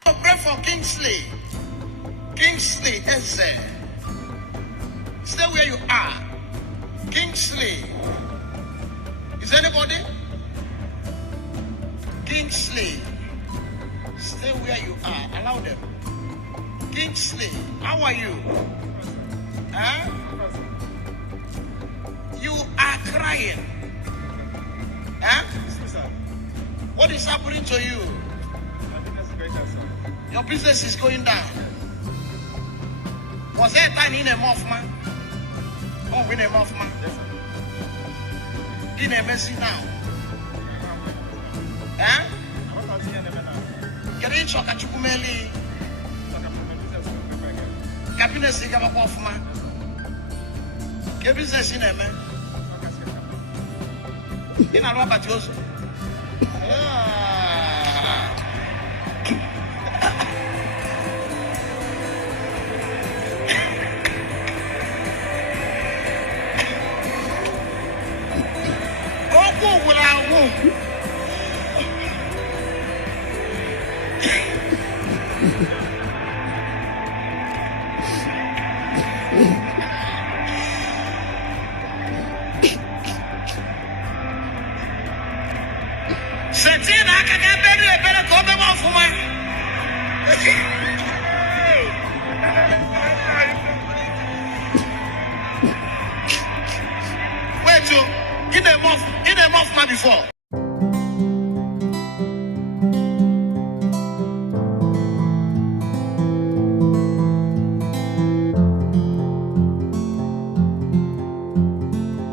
to pray for Kingsley. Kingsley, Eze. Stay where you are. Kingsley. Is anybody? Kingsley. Stay where you are. Allow them. Kingsley, how are you? Huh? You are crying. Huh? What is happening to you? Your business is going down. Was there a time in a month, man? Oh, in a month, man. In a messy now. Huh? Get in shock at Chukumeli. Happiness is off, man. Get business in a man. In a Robert Joseph. Wait, you in a month before.